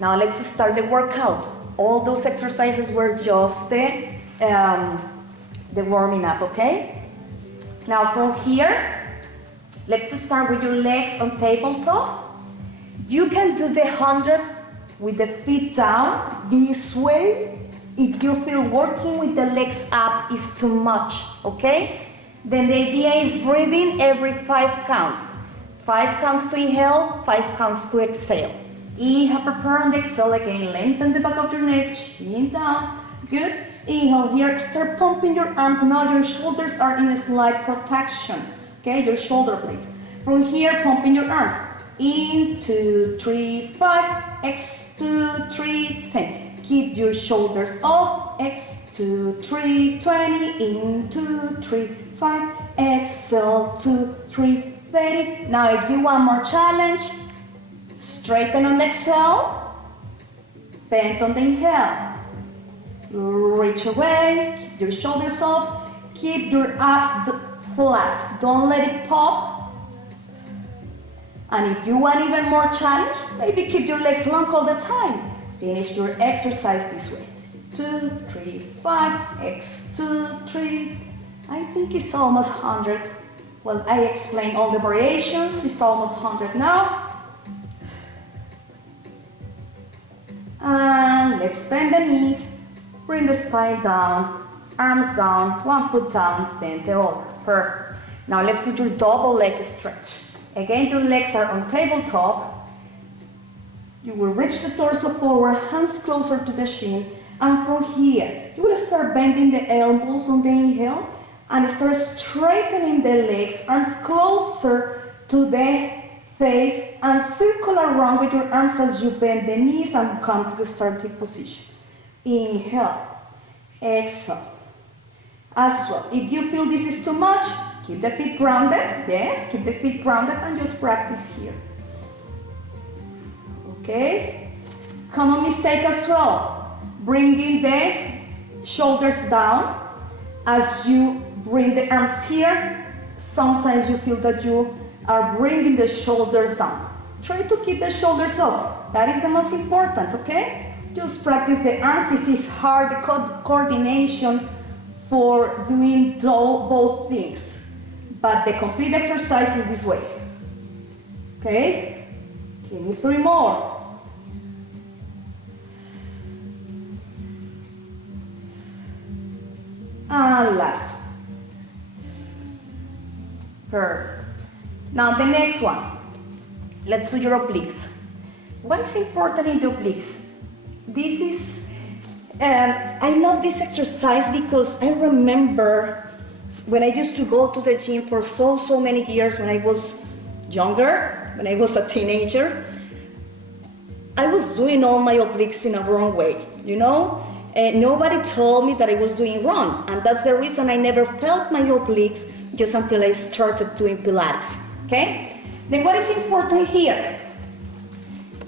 Now let's start the workout. All those exercises were just the warming up, okay? Now from here, let's start with your legs on tabletop. You can do the 100 with the feet down this way. If you feel working with the legs up is too much, okay? Then the idea is breathing every 5 counts. 5 counts to inhale, 5 counts to exhale. Inhale, prepare and exhale again. Lengthen the back of your neck, chin down. Good. Inhale here, start pumping your arms. Now your shoulders are in a slight protection. Okay, your shoulder blades. From here, pumping your arms. In, 2, 3, 5. X, 2, 3, 10. Keep your shoulders up. X, 2, 3, 20. In, 2, 3, 5. Exhale, 2, 3, 30. Now if you want more challenge, straighten on the exhale. Bend on the inhale. Reach away. Keep your shoulders up. Keep your abs flat. Don't let it pop. And if you want even more challenge, maybe keep your legs long all the time. Finish your exercise this way. 2, 3, 5, X, 2, 3. I think it's almost 100. Well, I explained all the variations. It's almost 100 now. And let's bend the knees. Bring the spine down. Arms down. One foot down, then the other. Perfect. Now let's do your double leg stretch. Again, your legs are on tabletop. You will reach the torso forward, hands closer to the shin, and from here, you will start bending the elbows on the inhale and start straightening the legs, arms closer to the face, and circle around with your arms as you bend the knees and come to the starting position. Inhale, exhale. As well, if you feel this is too much, keep the feet grounded. Yes, keep the feet grounded and just practice here. Okay, common mistake as well, bringing the shoulders down. As you bring the arms here, sometimes you feel that you are bringing the shoulders down. Try to keep the shoulders up. That is the most important, okay? Just practice the arms. If it's hard, the coordination for doing both things. But the complete exercise is this way. Okay? Give me 3 more. And last one. Perfect. Now the next one. Let's do your obliques. What's important in the obliques? This is, I love this exercise because I remember when I used to go to the gym for so many years when I was younger, when I was a teenager, I was doing all my obliques in a wrong way, you know? Nobody told me that I was doing wrong, and that's the reason I never felt my obliques just until I started doing Pilates, okay? Then what is important here?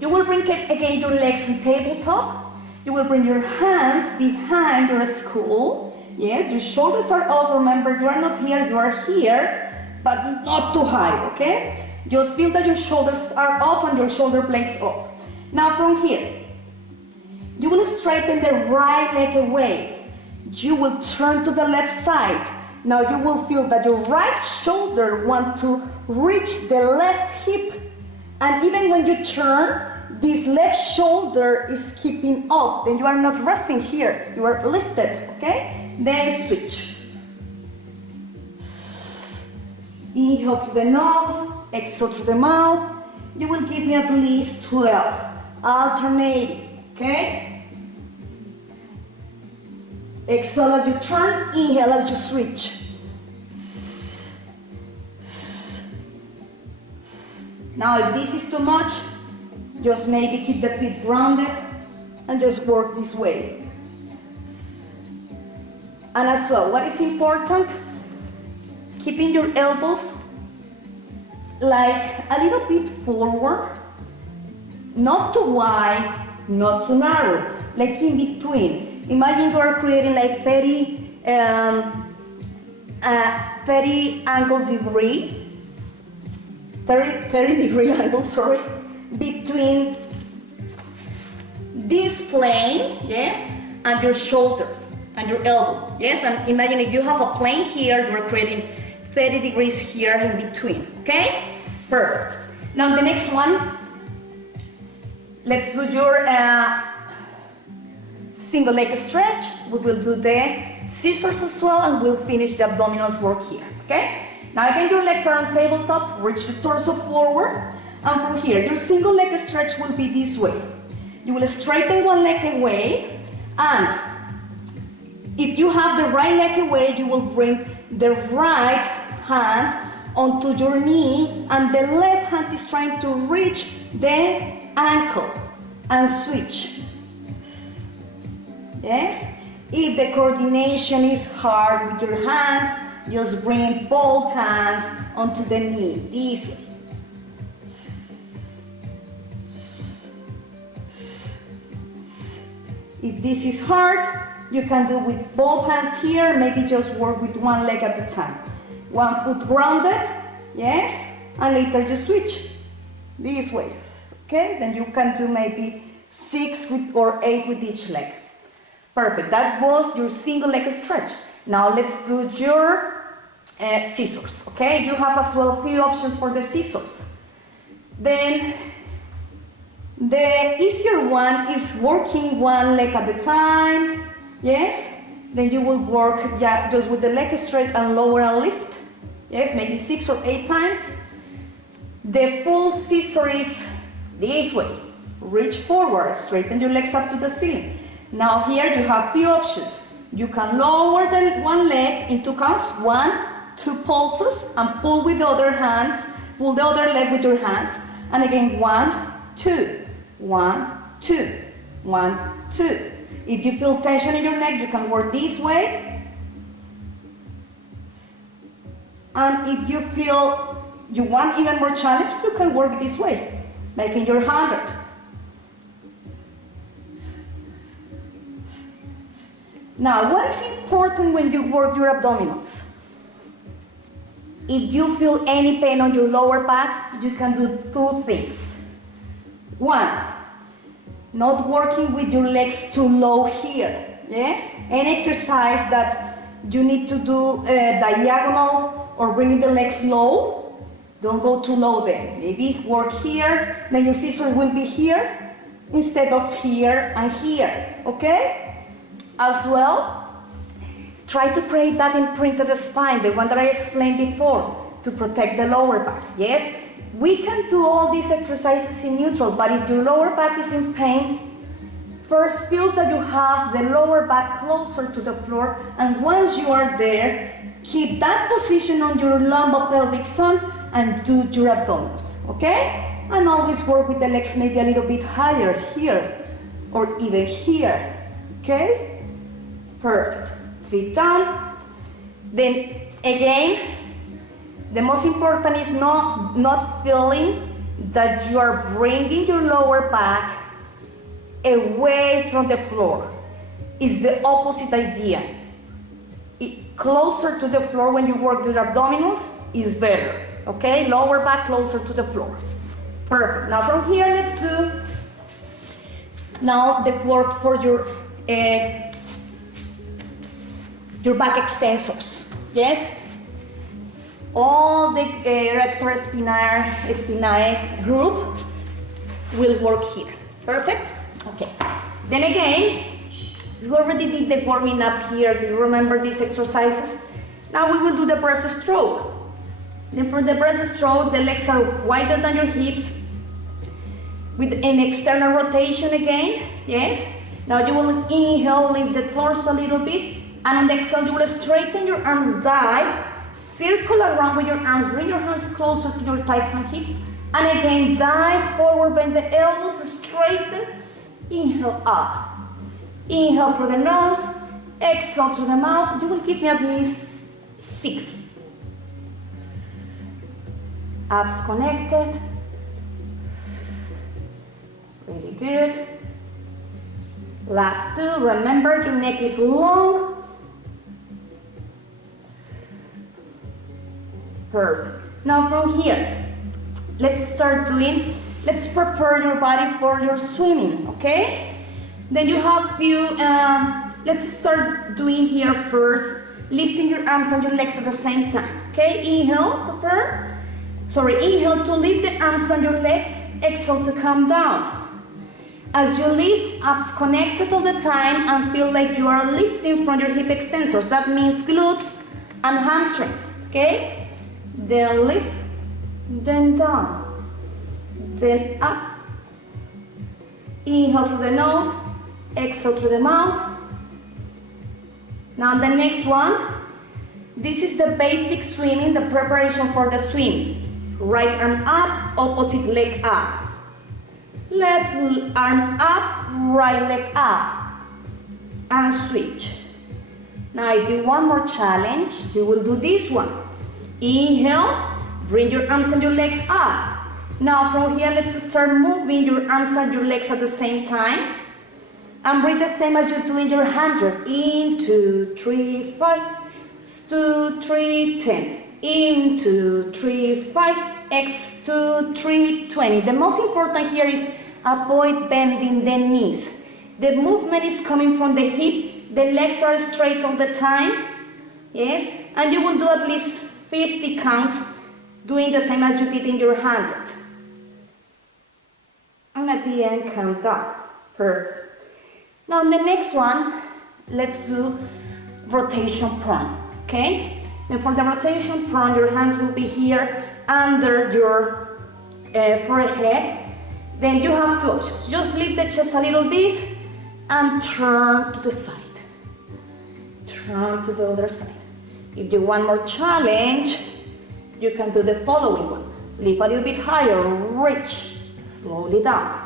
You will bring again your legs on tabletop. You will bring your hands behind your skull. Yes, your shoulders are up. Remember, you are not here, you are here, but not too high, okay? Just feel that your shoulders are up and your shoulder blades up. Now from here, you will straighten the right leg away. You will turn to the left side. Now you will feel that your right shoulder wants to reach the left hip. And even when you turn, this left shoulder is keeping up. And you are not resting here. You are lifted, okay? Then switch. Inhale through the nose, exhale through the mouth. You will give me at least 12. Alternating, okay? Exhale as you turn, inhale as you switch. Now if this is too much, just maybe keep the feet grounded and just work this way. And as well, what is important? Keeping your elbows like a little bit forward, not too wide, not too narrow, like in between. Imagine you are creating like 30 degree angle, sorry, between this plane, yes, and your shoulders and your elbow, yes, and imagine if you have a plane here, you're creating 30 degrees here in between, okay? Perfect. Now the next one, let's do your single leg stretch. We will do the scissors as well, and we'll finish the abdominals work here, okay? Now again, your legs are on tabletop, reach the torso forward, and from here, your single leg stretch will be this way. You will straighten one leg away, and if you have the right leg away, you will bring the right hand onto your knee, and the left hand is trying to reach the ankle and switch. Yes? If the coordination is hard with your hands, just bring both hands onto the knee, this way. If this is hard, you can do with both hands here, maybe just work with one leg at a time. One foot grounded, yes, and later you switch this way, okay? Then you can do maybe 6 or 8 with each leg. Perfect, that was your single leg stretch. Now let's do your scissors, okay? You have as well 3 options for the scissors. Then the easier one is working one leg at a time, yes? Then you will work just with the leg straight and lower and lift, yes? Maybe 6 or 8 times. The full scissor is this way. Reach forward, straighten your legs up to the ceiling. Now here you have few options. You can lower the one leg in 2 counts, 1, 2 pulses, and pull with the other hands, pull the other leg with your hands, and again 1, 2, 1, 2, 1, 2. If you feel tension in your neck, you can work this way. And if you feel you want even more challenge, you can work this way, making your 100. Now, what is important when you work your abdominals? If you feel any pain on your lower back, you can do 2 things. 1, not working with your legs too low here, yes? An exercise that you need to do diagonal or bringing the legs low, don't go too low then. Maybe work here, then your scissors will be here instead of here and here, okay? As well, try to create that imprinted spine, the one that I explained before, to protect the lower back, yes? We can do all these exercises in neutral, but if your lower back is in pain, first feel that you have the lower back closer to the floor, and once you are there, keep that position on your lumbo-pelvic zone and do your abdominals, okay? And always work with the legs maybe a little bit higher here, or even here, okay? Perfect. Feet down. Then again, the most important is not feeling that you are bringing your lower back away from the floor. It's the opposite idea. Closer to the floor when you work your abdominals is better. Okay? Lower back closer to the floor. Perfect. Now from here, let's do now the work for your back extensors, yes? All the rector spinae group will work here. Perfect? Okay. Then again, you already did the warming up here. Do you remember these exercises? Now we will do the breaststroke. Then for the breaststroke, the legs are wider than your hips with an external rotation again, yes? Now you will inhale, lift the torso a little bit. And on the exhale, you will straighten your arms, dive, circle around with your arms, bring your hands closer to your thighs and hips, and again, dive forward, bend the elbows, straighten, inhale up. Inhale through the nose, exhale through the mouth. You will give me at least 6. Abs connected. Really good. Last 2, remember your neck is long. Perfect. Now from here, let's prepare your body for your swimming, okay? Then you have few, let's start doing here first, lifting your arms and your legs at the same time. Okay, inhale, inhale to lift the arms and your legs, exhale to come down. As you lift, abs connected all the time and feel like you are lifting from your hip extensors. That means glutes and hamstrings, okay? Then lift, then down, then up. Inhale through the nose, exhale through the mouth. Now the next one, this is the basic swimming, the preparation for the swim. Right arm up, opposite leg up. Left arm up, right leg up. And switch. Now I do one more challenge. You will do this one. Inhale, bring your arms and your legs up. Now from here, let's start moving your arms and your legs at the same time. And breathe the same as you do in your 100. In, 2, 3, 5. 2, 3, 10. In, 2, 3, 5. X, 2, 3, 20. The most important here is avoid bending the knees. The movement is coming from the hip. The legs are straight all the time. Yes? And you will do at least 50 counts doing the same as you did in your 100. And at the end, count down. Perfect. Now, the next one, let's do rotation prone. Okay? And for the rotation prone, your hands will be here under your forehead. Then you have two options. Just lift the chest a little bit and turn to the side. Turn to the other side. If you want more challenge, you can do the following one. Lift a little bit higher, reach, slowly down.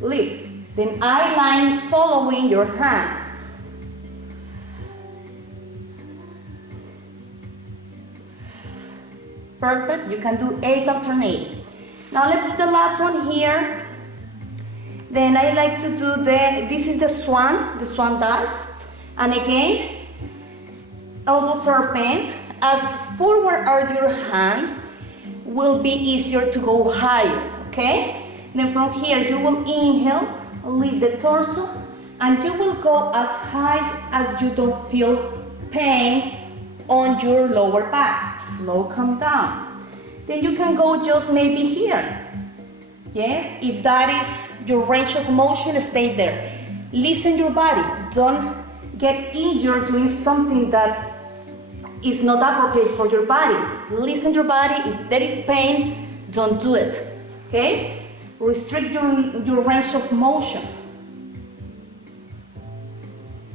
Lift. Then eye lines following your hand. Perfect. You can do 8 alternating. Now let's do the last one here. Then I like to do this is the swan dive. And again, elbows are bent. As forward are your hands, will be easier to go higher, okay? Then from here, you will inhale, lift the torso, and you will go as high as you don't feel pain on your lower back. Slow come down. Then you can go just maybe here. Yes, if that is your range of motion, stay there. Listen your body. Don't get injured doing something that is not appropriate for your body. Listen your body. If there is pain, don't do it. Okay? Restrict your range of motion.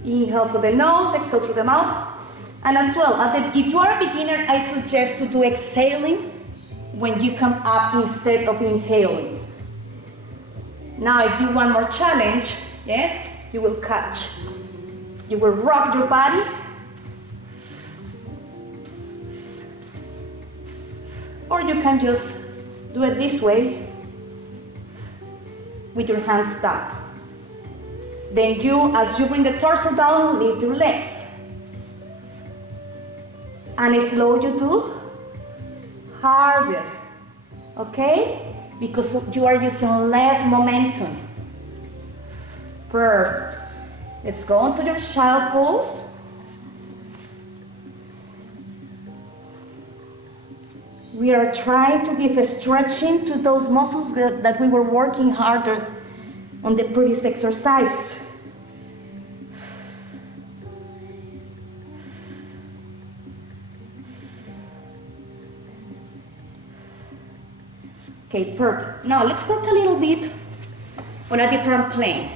Inhale through the nose, exhale through the mouth. And as well, if you are a beginner, I suggest to do exhaling when you come up instead of inhaling. Now, if you want more challenge, yes, you will catch. You will rock your body. Or you can just do it this way with your hands down. Then as you bring the torso down, lift your legs. And slow you do harder, okay? Because you are using less momentum. Perfect. Let's go on to your child pose. We are trying to give a stretching to those muscles that we were working harder on the previous exercise. Okay, perfect. Now let's work a little bit on a different plane.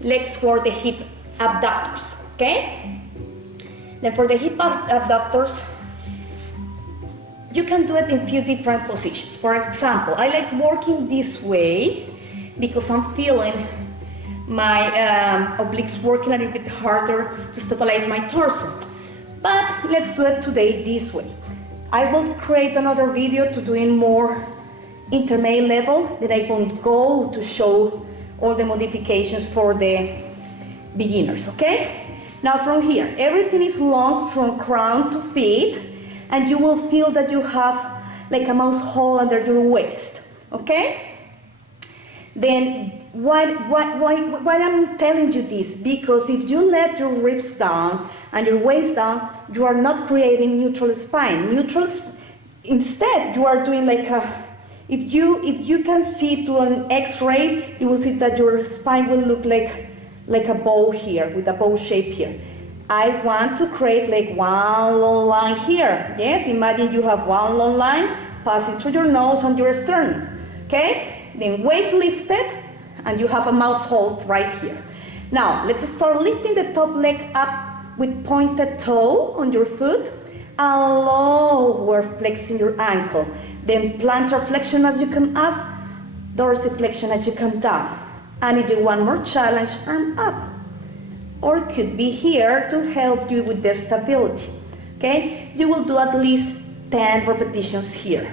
Let's work the hip abductors, okay? Then for the hip abductors, you can do it in a few different positions. For example, I like working this way because I'm feeling my obliques working a little bit harder to stabilize my torso. But let's do it today this way. I will create another video to doing more intermediate level that I won't go to show all the modifications for the beginners, okay? Now from here, everything is long from crown to feet, and you will feel that you have like a mouse hole under your waist, okay? Then why I'm telling you this? Because if you let your ribs down and your waist down, you are not creating neutral spine. Instead, you are doing like a, if you can see to an X-ray, you will see that your spine will look like a bow here, with a bow shape here. I want to create like one long line here. Yes, imagine you have one long line passing through your nose and your sternum. Okay? Then waist lifted, and you have a mouse hold right here. Now, let's start lifting the top leg up with pointed toe on your foot, and lower flexing your ankle. Then plantar flexion as you come up, dorsiflexion as you come down. And if you want more challenge, arm up. Or it could be here to help you with the stability. Okay? You will do at least 10 repetitions here.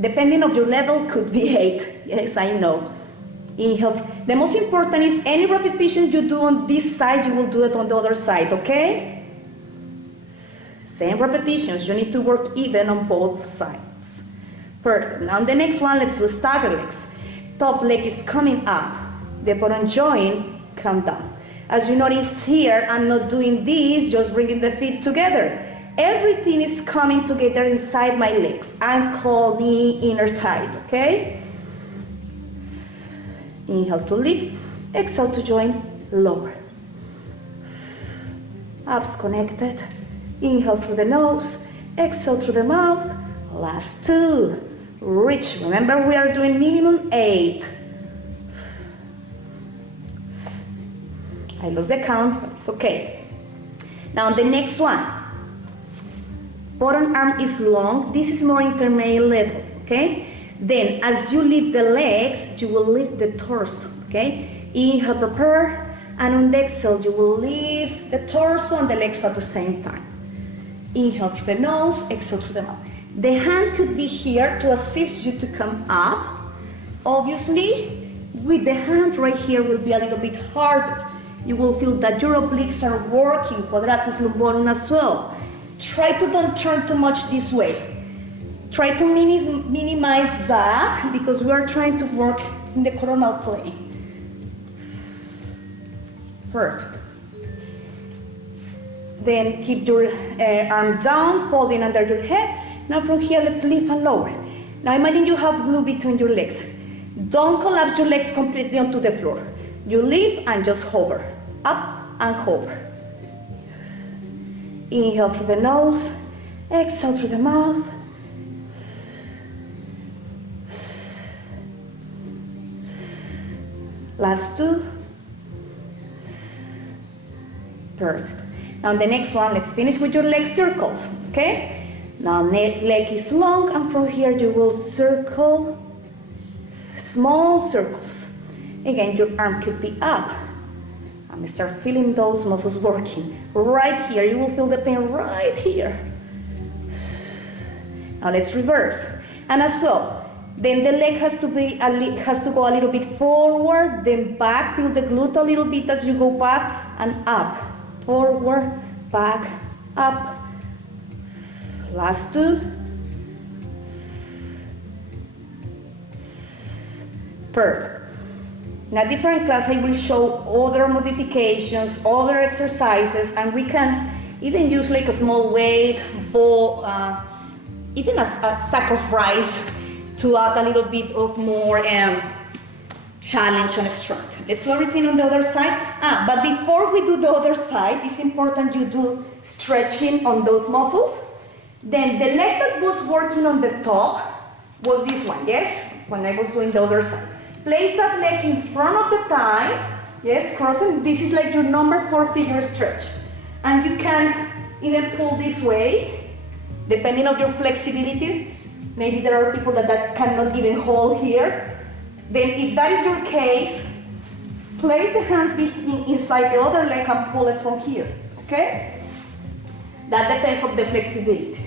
Depending on your level, could be 8. Yes, I know. Inhale. The most important is any repetition you do on this side, you will do it on the other side, okay? Same repetitions. You need to work even on both sides. Perfect. Now the next one, let's do stagger legs. Top leg is coming up. The bottom joint come down. As you notice here, I'm not doing this, just bringing the feet together. Everything is coming together inside my legs. Ankle, knee, inner thigh, okay? Inhale to lift, exhale to join, lower. Abs connected. Inhale through the nose, exhale through the mouth. Last 2. Reach. Remember, we are doing minimum 8. I lost the count, but it's okay. Now the next one. Bottom arm is long. This is more intermediate level, okay? Then as you lift the legs, you will lift the torso, okay? Inhale, prepare, and on the exhale, you will lift the torso and the legs at the same time. Inhale through the nose, exhale through the mouth. The hand could be here to assist you to come up. Obviously, with the hand right here will be a little bit harder. You will feel that your obliques are working, quadratus lumborum as well. Try to don't turn too much this way. Try to minimize that because we are trying to work in the coronal plane. Perfect. Then keep your arm down, folding under your head. Now from here, let's lift and lower. Now imagine you have glue between your legs. Don't collapse your legs completely onto the floor. You lift and just hover, up and hover. Inhale through the nose, exhale through the mouth. Last 2. Perfect. Now the next one, let's finish with your leg circles, okay? Now leg is long, and from here you will circle small circles. Again, your arm could be up. And start feeling those muscles working. Right here, you will feel the pain right here. Now let's reverse. And as well, then the leg has to go a little bit forward, then back, feel the glute a little bit as you go back and up. Forward, back, up. Last 2. Perfect. In a different class, I will show other modifications, other exercises, and we can even use like a small weight, ball, even a sack of rice to add a little bit of more challenge and strength. Let's do everything on the other side. But before we do the other side, it's important you do stretching on those muscles. Then the leg that was working on the top was this one, yes? When I was doing the other side. Place that leg in front of the thigh, yes, crossing. This is like your number 4 figure stretch. And you can even pull this way, depending on your flexibility. Maybe there are people that cannot even hold here. Then if that is your case, place the hands inside the other leg and pull it from here, okay? That depends on the flexibility.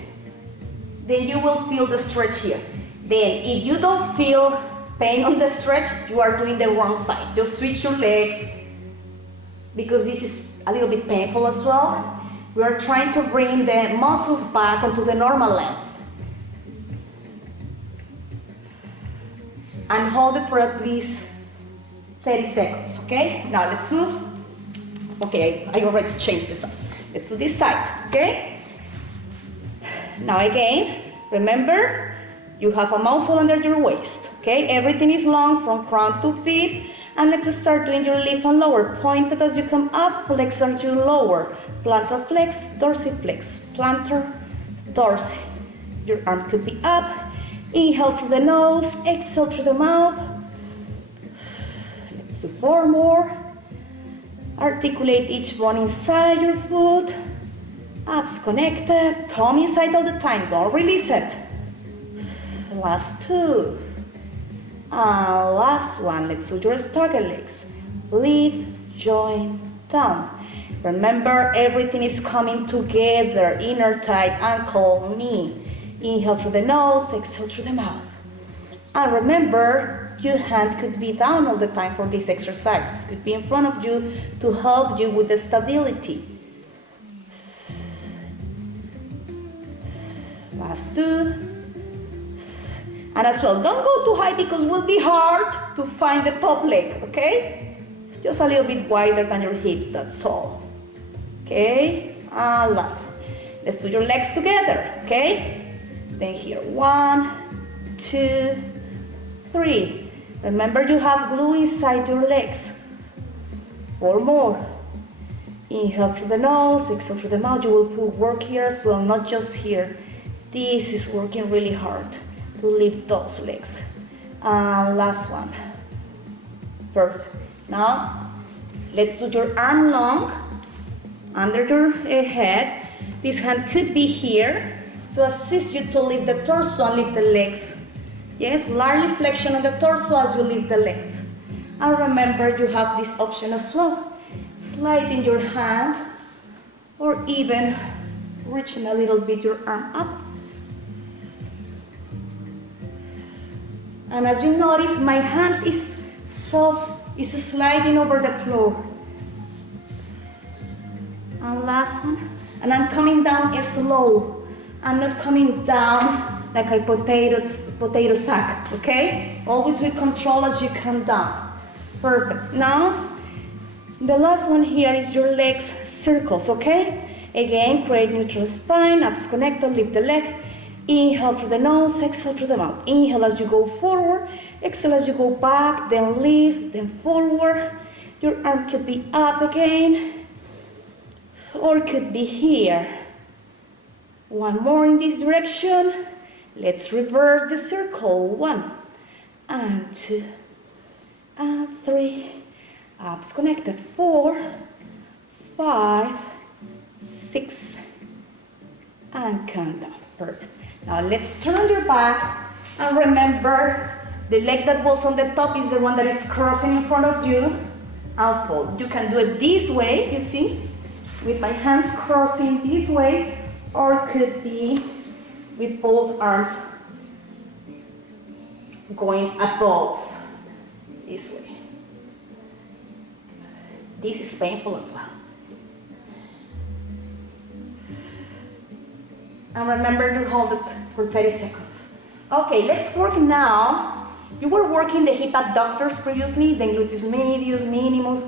Then you will feel the stretch here. Then if you don't feel pain on the stretch, you are doing the wrong side. Just switch your legs because this is a little bit painful as well. We are trying to bring the muscles back onto the normal length. And hold it for at least 30 seconds, okay? Now let's do, okay, I already changed this up. Let's do this side, okay? Now again, remember, you have a muscle under your waist, okay? Everything is long from crown to feet. And let's start doing your lift and lower. Pointed as you come up, flex as you lower. Plantar flex, dorsiflex, plantar, dorsi. Your arm could be up. Inhale through the nose, exhale through the mouth. Let's do 4 more. Articulate each bone inside your foot. Abs connected, tummy inside all the time, don't release it. Last 2. Last one, let's do your stagger legs. Lift, join, down. Remember, everything is coming together. Inner thigh, ankle, knee. Inhale through the nose, exhale through the mouth. And remember, your hand could be down all the time for these exercises. Could be in front of you to help you with the stability. Last 2. And as well, don't go too high because it will be hard to find the top leg, okay? Just a little bit wider than your hips, that's all. Okay? And last one. Let's do your legs together, okay? Then here, 1, 2, 3. Remember, you have glue inside your legs. 4 more. Inhale through the nose, exhale through the mouth. You will feel work here as well, not just here. This is working really hard to lift those legs. Last one. Perfect. Now, let's do your arm long under your head. This hand could be here to assist you to lift the torso and lift the legs. Yes, large flexion of the torso as you lift the legs. And remember, you have this option as well. Sliding your hand or even reaching a little bit your arm up. And as you notice, my hand is soft, is sliding over the floor. And last one. And I'm coming down slow. I'm not coming down like a potato sack, okay? Always with control as you come down. Perfect. Now, the last one here is your legs circles, okay? Again, create neutral spine, abs connected, lift the leg. Inhale through the nose, exhale through the mouth. Inhale as you go forward, exhale as you go back, then lift, then forward. Your arm could be up again, or could be here. One more in this direction. Let's reverse the circle. 1 and 2 and 3. Abs connected. 4, 5, 6, and come down. Perfect. Now let's turn your back and remember the leg that was on the top is the one that is crossing in front of you and fold. You can do it this way, you see, with my hands crossing this way, or could be with both arms going above this way. This is painful as well. And remember to hold it for 30 seconds. Okay, let's work now. You were working the hip abductors previously, then gluteus medius, minimus,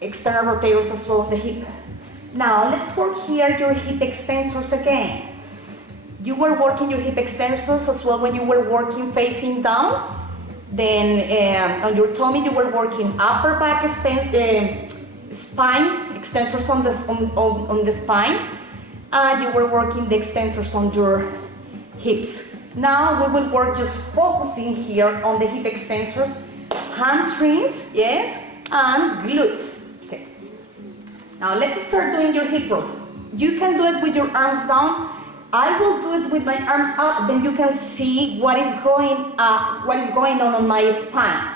external rotators as well on the hip. Now let's work here your hip extensors again. You were working your hip extensors as well when you were working facing down. Then on your tummy you were working upper back spine extensors on the spine. And you were working the extensors on your hips. Now we will work just focusing here on the hip extensors, hamstrings, yes, and glutes. Okay. Now let's start doing your hip rolls. You can do it with your arms down. I will do it with my arms up. Then you can see what is going on my spine.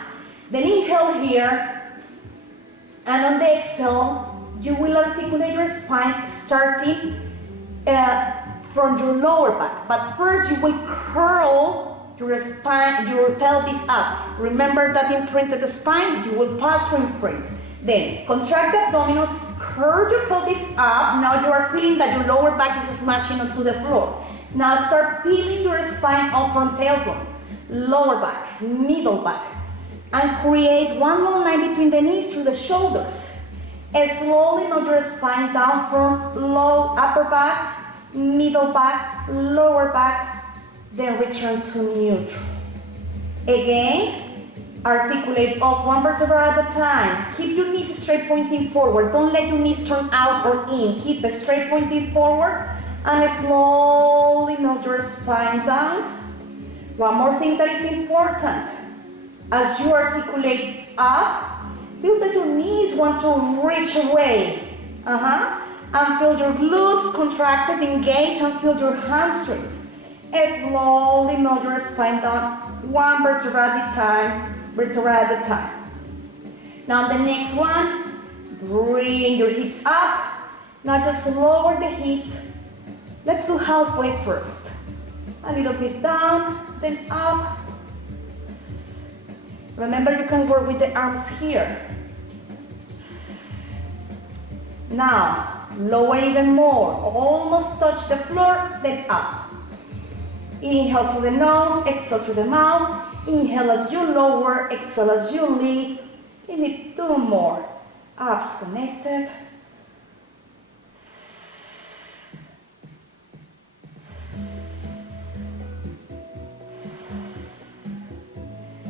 Then inhale here, and on the exhale, you will articulate your spine starting from your lower back, but first you will curl your spine, your pelvis up. Remember that imprinted spine, you will pass through imprint. Then contract the abdominals, curl your pelvis up. Now you are feeling that your lower back is smashing onto the floor. Now start peeling your spine up from tailbone, lower back, middle back, and create one long line between the knees to the shoulders. Slowly move your spine down from low upper back, middle back, lower back, then return to neutral. Again, articulate up one vertebra at a time. Keep your knees straight pointing forward. Don't let your knees turn out or in. Keep it straight pointing forward and slowly move your spine down. One more thing that is important. As you articulate up, feel that your knees want to reach away. And feel your glutes contracted, engaged, and feel your hamstrings. Slowly move your spine down, one vertebra at a time, Now the next one, bring your hips up. Now just lower the hips. Let's do halfway first. A little bit down, then up. Remember, you can work with the arms here. Now, lower even more. Almost touch the floor, then up. Inhale through the nose, exhale through the mouth. Inhale as you lower, exhale as you lift. Give me 2 more. Abs connected.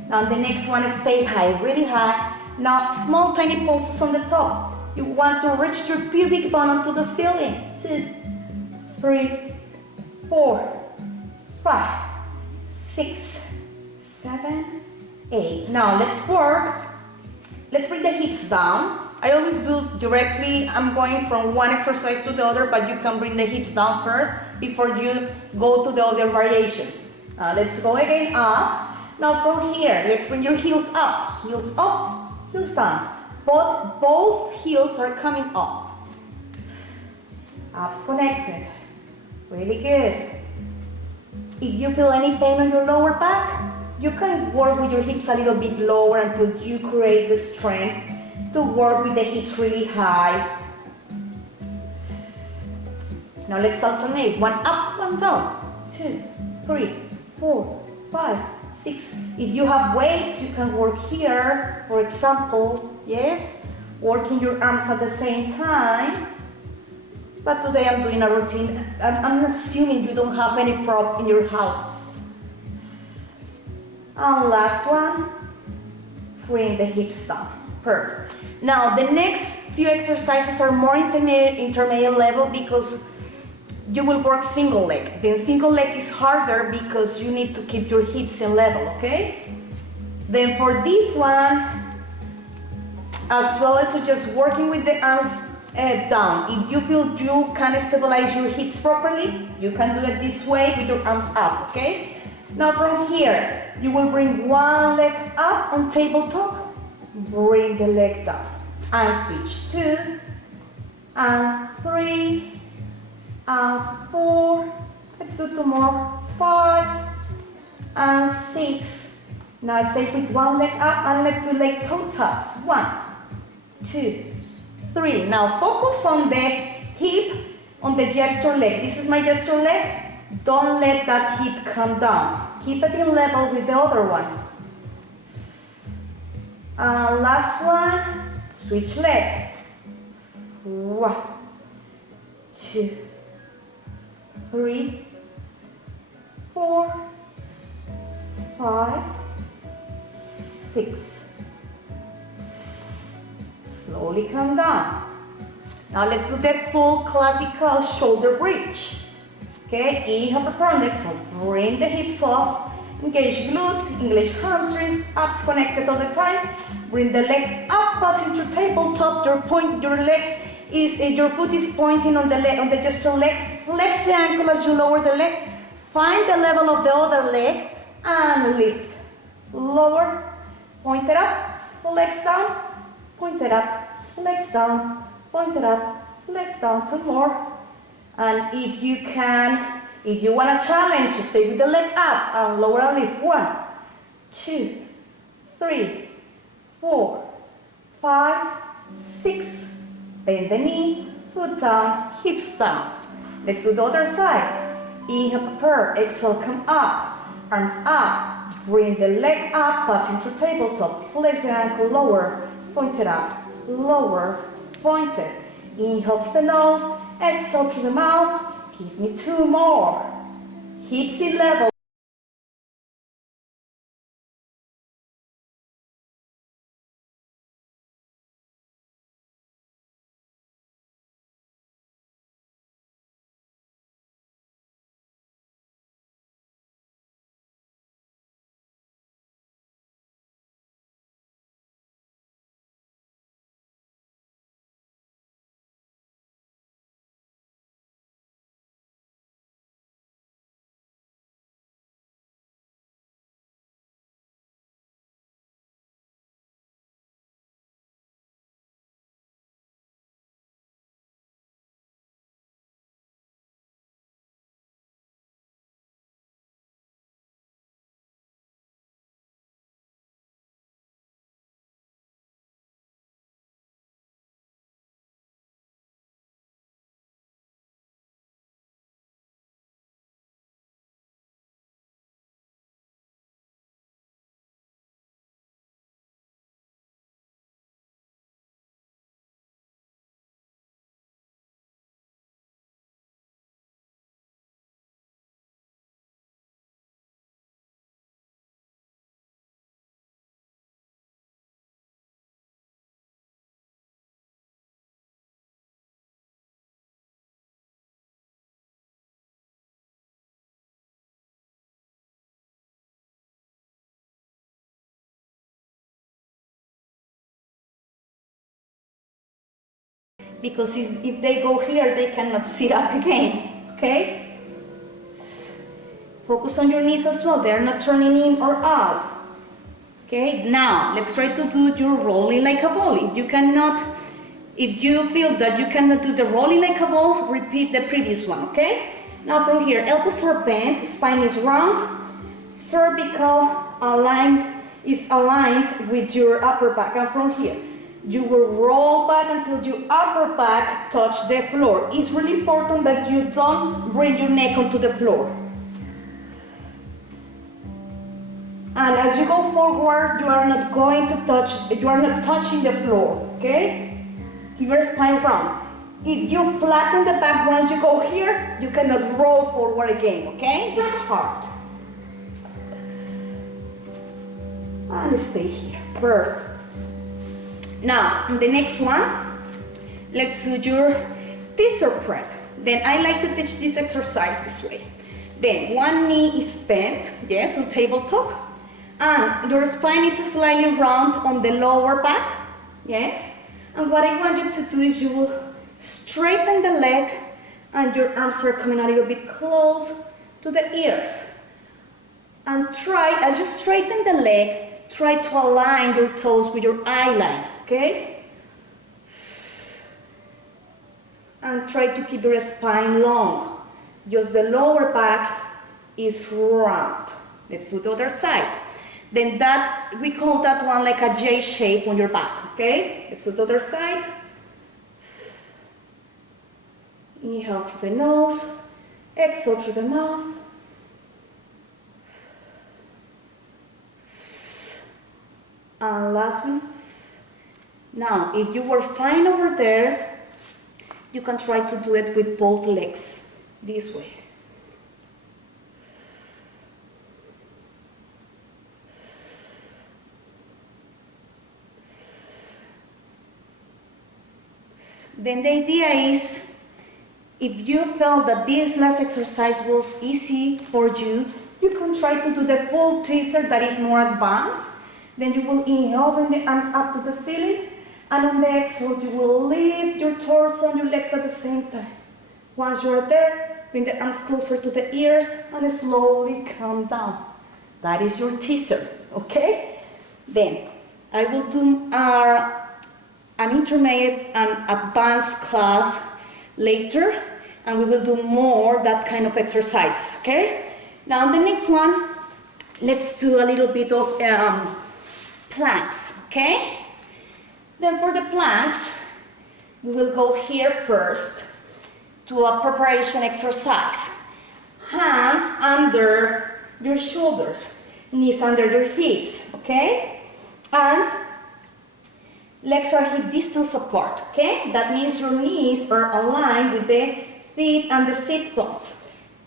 Now the next one is stay high, really high. Now small tiny pulses on the top. You want to reach your pubic bone onto the ceiling. 2, 3, 4, 5, 6, 7, 8. Now let's work. Let's bring the hips down. I always do directly. I'm going from one exercise to the other, but you can bring the hips down first before you go to the other variation. Let's go again up. Now from here, let's bring your heels up, heels down. Both heels are coming up. Abs connected. Really good. If you feel any pain on your lower back, you can work with your hips a little bit lower until you create the strength to work with the hips really high. Now let's alternate. 1 up, 1 down. 2, 3, 4, 5, 6. If you have weights, you can work here, for example, yes, working your arms at the same time. But today I'm doing a routine. I'm assuming you don't have any prop in your house. And last one, bring the hips down. Perfect. Now the next few exercises are more intermediate level because you will work single leg. Then single leg is harder because you need to keep your hips in level, okay? Then for this one, as well as just working with the arms down. If you feel you can stabilize your hips properly, you can do it this way with your arms up, okay? Now from here, you will bring one leg up on tabletop, bring the leg down, and switch 2, and 3, and 4, let's do 2 more, 5, and 6. Now stay with one leg up, and let's do leg toe taps, 1, 2, 3. Now focus on the hip, on the gesture leg. This is my gesture leg. Don't let that hip come down. Keep it in level with the other one. Last one, switch leg. 1, 2, 3, 4, 5, 6. Slowly come down. Now let's do the full classical shoulder bridge. Okay, inhale the front leg, so bring the hips off, engage glutes, engage hamstrings, abs connected all the time. Bring the leg up, passing through tabletop. Your foot is pointing on the leg, on the gesture leg. Flex the ankle as you lower the leg. Find the level of the other leg and lift. Lower, point it up, flex down, point it up, flex down, point it up, flex down. 2 more. And if you can, if you want a challenge, stay with the leg up and lower and lift. 1, 2, 3, 4, 5, 6. Bend the knee, foot down, hips down. Let's do the other side. Inhale, prepare, exhale, come up, arms up, Bring the leg up, passing through tabletop. Flex the ankle, lower, point it up, lower, point it. Inhale through the nose, exhale through the mouth. Give me 2 more. Hips in level. Because if they go here, they cannot sit up again, okay? Focus on your knees as well, they're not turning in or out. Okay, now let's try to do your rolling like a ball. If you feel that you cannot do the rolling like a ball, repeat the previous one, okay? Now from here, elbows are bent, spine is round, cervical is aligned with your upper back, and from here, you will roll back until your upper back touch the floor. It's really important that you don't bring your neck onto the floor. And as you go forward, you are not touching the floor, okay? Keep your spine round. If you flatten the back once you go here, you cannot roll forward again, okay? It's hard. And stay here, perfect. Now, in the next one, let's do your teaser prep. Then I like to teach this exercise this way. Then one knee is bent, yes, on tabletop. And your spine is slightly round on the lower back, yes? And what I want you to do is you will straighten the leg and your arms are coming a little bit close to the ears. And try, as you straighten the leg, try to align your toes with your eye line, okay? And try to keep your spine long. Just the lower back is round. Let's do the other side. Then we call that one like a J shape on your back, okay? Let's do the other side. Inhale through the nose, exhale through the mouth. And last one. Now, if you were fine over there, you can try to do it with both legs, this way. Then the idea is, if you felt that this last exercise was easy for you, you can try to do the full teaser that is more advanced. Then you will inhale, bring the arms up to the ceiling, and on the exhale, you will lift your torso and your legs at the same time. Once you are there, bring the arms closer to the ears and slowly come down. That is your teaser, okay? Then I will do an intermediate and advanced class later, and we will do more that kind of exercise, okay? Now the next one, let's do a little bit of planks, okay? Then for the planks, we will go here first to a preparation exercise. Hands under your shoulders. Knees under your hips, okay? And legs are hip distance apart, okay? That means your knees are aligned with the feet and the sit bones.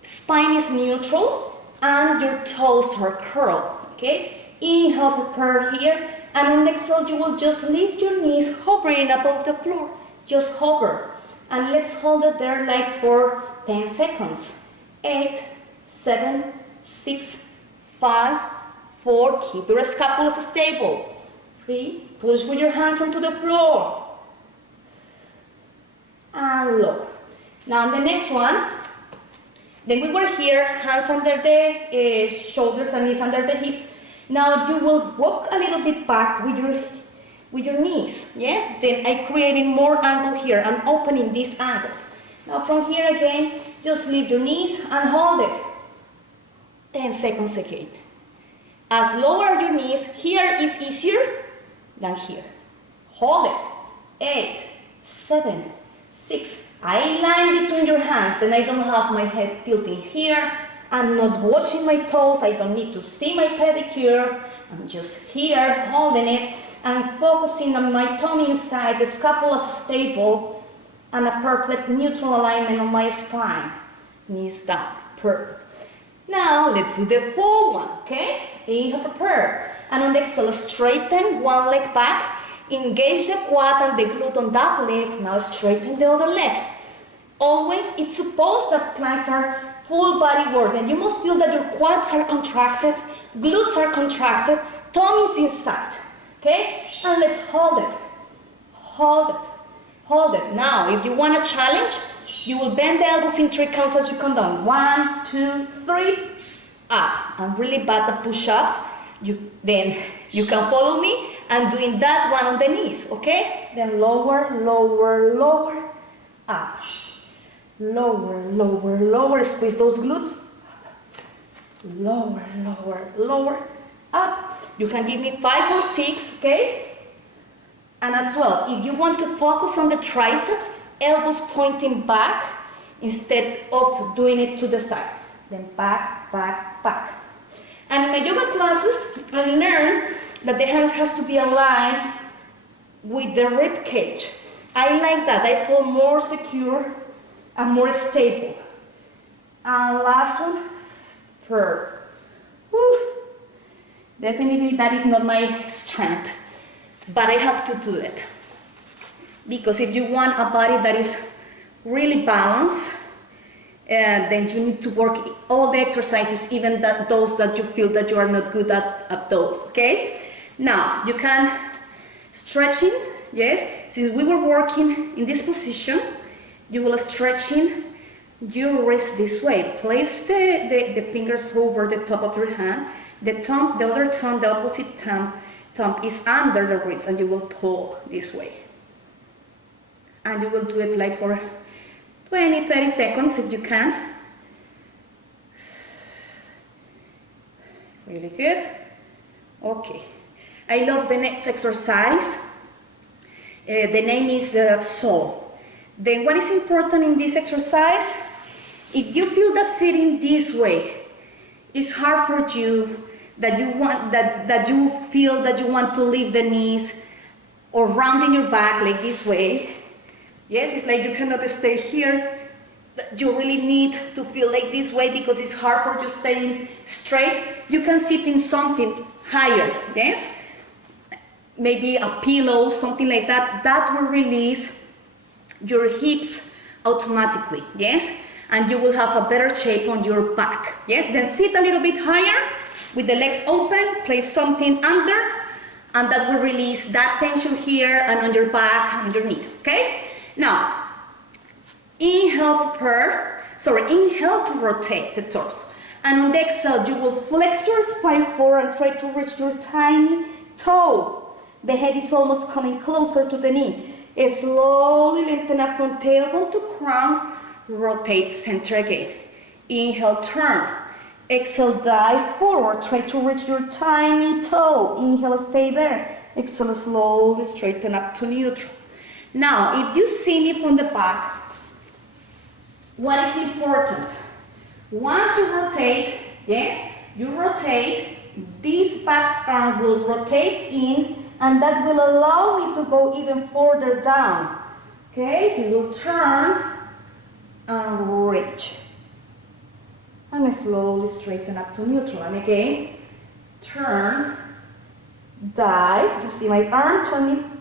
Spine is neutral and your toes are curled, okay? Inhale, prepare here, and on the exhale you will just lift your knees hovering above the floor. Just hover. And let's hold it there like for 10 seconds. 8, 7, 6, 5, 4, keep your scapulas stable. 3, push with your hands onto the floor. And lower. Now the next one, then we were here, hands under the shoulders and knees under the hips. Now you will walk a little bit back with your knees, yes? Then I created more angle here. I'm opening this angle. Now from here again, just lift your knees and hold it. 10 seconds again. As lower your knees, here is easier than here. Hold it. 8, 7, 6. I line between your hands and I don't have my head tilting here. I'm not watching my toes. I don't need to see my pedicure. I'm just here holding it and focusing on my tummy inside, the scapula stable, and a perfect neutral alignment on my spine. Knees down. Perfect. Now let's do the full one, okay? Inhale, prepare. And on the exhale, straighten one leg back. Engage the quad and the glute on that leg. Now straighten the other leg. Always, it's supposed that planks are full body work, and you must feel that your quads are contracted, glutes are contracted, tummy is inside, okay? And let's hold it, hold it, hold it. Now, if you want a challenge, you will bend the elbows in 3 counts as you come down. 1, 2, 3, up. I'm really bad at push-ups. Then you can follow me and doing that one on the knees, okay? Then lower, lower, lower, up. Lower, lower, lower, squeeze those glutes. Lower, lower, lower, up. You can give me 5 or 6, okay? And as well, if you want to focus on the triceps, elbows pointing back instead of doing it to the side. Then back, back, back. And in my yoga classes, I learned that the hands has to be aligned with the rib cage. I like that. I feel more secure and more stable. And last one, perfect. Whew. Definitely that is not my strength, but I have to do it. Because if you want a body that is really balanced, then you need to work all the exercises, even those that you feel that you are not good at those, okay? Now, you can stretching, yes? Since we were working in this position, you will stretching your wrist this way. Place the fingers over the top of your hand. The other thumb, the opposite thumb is under the wrist, and you will pull this way. And you will do it like for 20, 30 seconds if you can. Really good. Okay. I love the next exercise. The name is Soul. Then what is important in this exercise? If you feel that sitting this way is hard for you, that you feel that you want to lift the knees or rounding your back like this way, yes, it's like you cannot stay here. You really need to feel like this way because it's hard for you staying straight. You can sit in something higher, yes? Maybe a pillow, something like that. That will release your hips automatically, yes? And you will have a better shape on your back, yes? Then sit a little bit higher with the legs open, place something under, and that will release that tension here and on your back and your knees, okay? Now, inhale to rotate the torso. And on the exhale, you will flex your spine forward and try to reach your tiny toe. The head is almost coming closer to the knee. Slowly lengthen up from tailbone to crown. Rotate center again. Inhale, turn. Exhale, dive forward. Try to reach your tiny toe. Inhale, stay there. Exhale, slowly straighten up to neutral. Now, if you see me from the back, what is important? Once you rotate, yes, you rotate, this back arm will rotate in, and that will allow me to go even further down. Okay, you will turn and reach. And slowly straighten up to neutral. And again, turn, dive. You see my arm turning.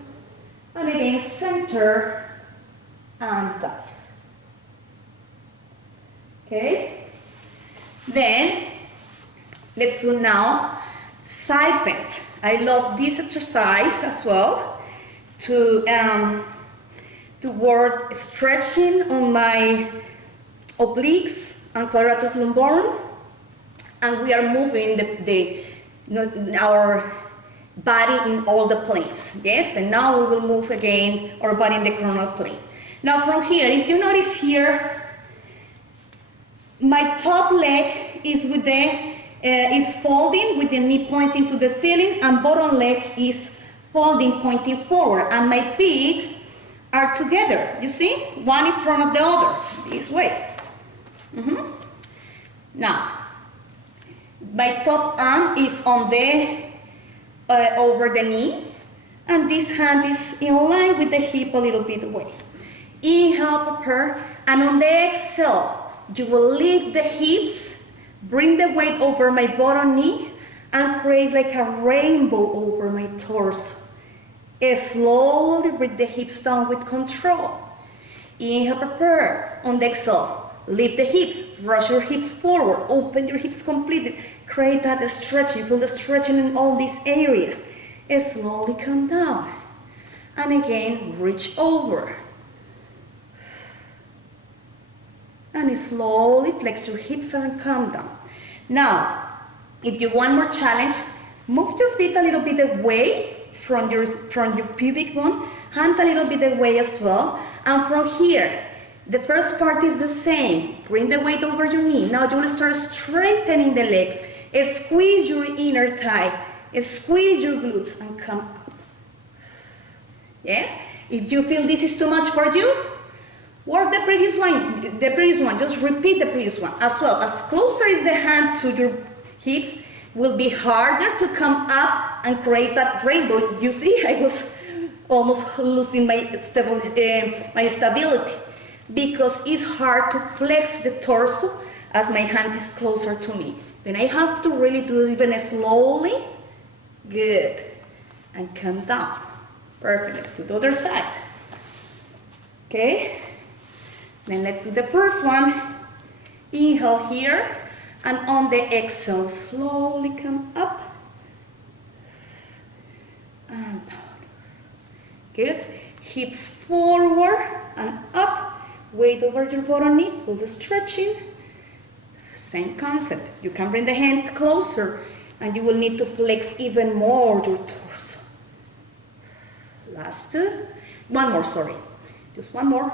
And again, center and dive. Okay? Then, let's do now side bend. I love this exercise as well to work stretching on my obliques and quadratus lumborum, and we are moving our body in all the planes. Yes, and now we will move again our body in the coronal plane. Now from here, if you notice here, my top leg is with is folding with the knee pointing to the ceiling, and bottom leg is folding, pointing forward, and my feet are together. You see, one in front of the other, this way. Now, my top arm is on the over the knee, and this hand is in line with the hip a little bit away. Inhale, prepare, and on the exhale, you will lift the hips, bring the weight over my bottom knee, and create like a rainbow over my torso. Slowly bring the hips down with control. Inhale, prepare. On the exhale, lift the hips, rush your hips forward, open your hips completely. Create that stretching, feel the stretching in all this area. Slowly come down. And again, reach over. And slowly flex your hips and come down. Now, if you want more challenge, move your feet a little bit away from your pubic bone, hand a little bit away as well. And from here, the first part is the same. Bring the weight over your knee. Now you will start straightening the legs. Squeeze your inner thigh. Squeeze your glutes and come up. Yes? If you feel this is too much for you, work the previous one. Just repeat the previous one as well. As closer is the hand to your hips, will be harder to come up and create that rainbow. You see, I was almost losing my stability because it's hard to flex the torso as my hand is closer to me. Then I have to really do it even slowly. Good. And come down. Perfect. Let's do the other side. Okay. Then let's do the first one. Inhale here, and on the exhale, slowly come up and down. Good. Hips forward and up. Weight over your bottom knee. Feel the stretching. Same concept. You can bring the hand closer, and you will need to flex even more your torso. Last two. One more, sorry. Just one more.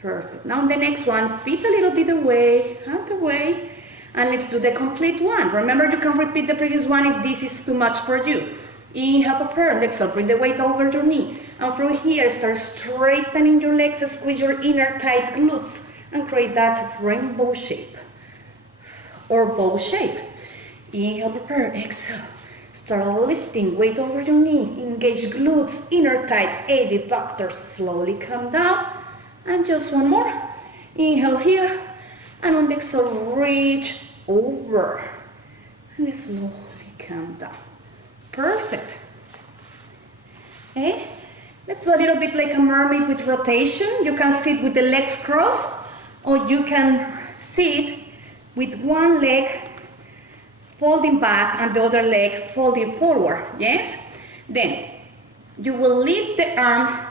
Perfect. Now the next one, feet a little bit away, hand away, and let's do the complete one. Remember, you can repeat the previous one if this is too much for you. Inhale, prepare, and exhale, bring the weight over your knee. And from here, start straightening your legs, squeeze your inner tight glutes, and create that rainbow shape, or bow shape. Inhale, prepare, exhale. Start lifting, weight over your knee, engage glutes, inner thighs, adductors, slowly come down. And just one more. Inhale here, and on the exhale, reach over. And slowly come down. Perfect. Okay? Let's do a little bit like a mermaid with rotation. You can sit with the legs crossed, or you can sit with one leg folding back and the other leg folding forward. Yes? Then you will lift the arm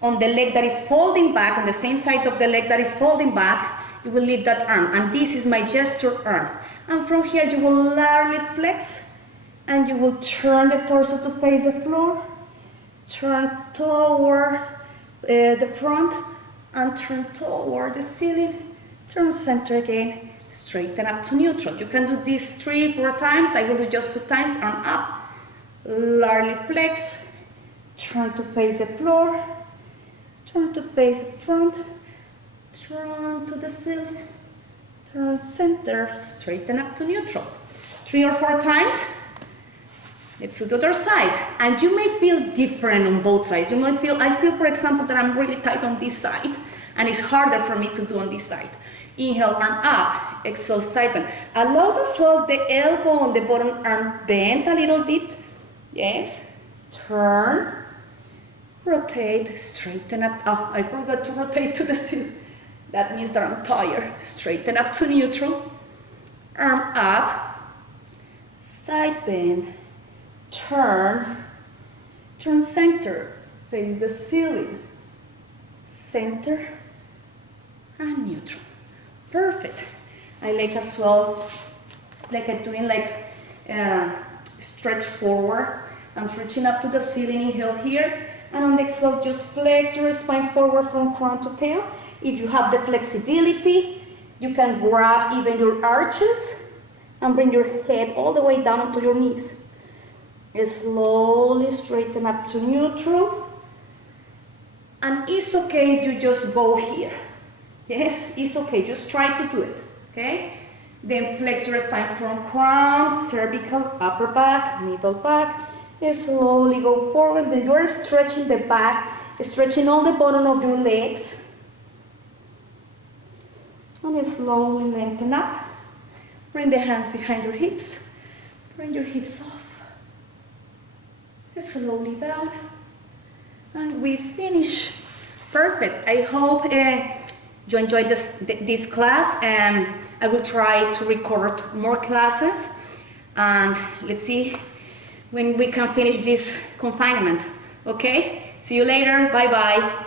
on the leg that is folding back, on the same side of the leg that is folding back, you will lift that arm. And this is my gesture arm. And from here, you will lightly flex, and you will turn the torso to face the floor, turn toward the front, and turn toward the ceiling, turn center again, straighten up to neutral. You can do this 3-4 times. I will do just 2 times. Arm up, lightly flex, turn to face the floor, turn to face the front, turn to the ceiling, turn center, straighten up to neutral. 3 or 4 times. Let's do the other side. And you may feel different on both sides. You might feel, I feel, for example, that I'm really tight on this side, and it's harder for me to do on this side. Inhale, arm up, exhale, side bend. Allow as well the elbow on the bottom arm bend a little bit. Yes. Turn, rotate, straighten up. Oh, I forgot to rotate to the ceiling. That means that I'm tired. Straighten up to neutral. Arm up, side bend, turn center, face the ceiling, center and neutral. Perfect. I like as well, like I'm doing like stretch forward. I'm stretching up to the ceiling, inhale here, and on the exhale just flex your spine forward from crown to tail. If you have the flexibility, you can grab even your arches and bring your head all the way down onto your knees. Slowly straighten up to neutral. And it's okay if you just go here. Yes, it's okay, just try to do it, okay? Then flex your spine from crown, cervical, upper back, middle back. Slowly go forward, then you're stretching the back, stretching all the bottom of your legs. And slowly lengthen up. Bring the hands behind your hips. Bring your hips off. Slowly down. And we finish. Perfect. I hope you enjoyed this class. I will try to record more classes. Let's see when we can finish this confinement. Okay? See you later. Bye-bye.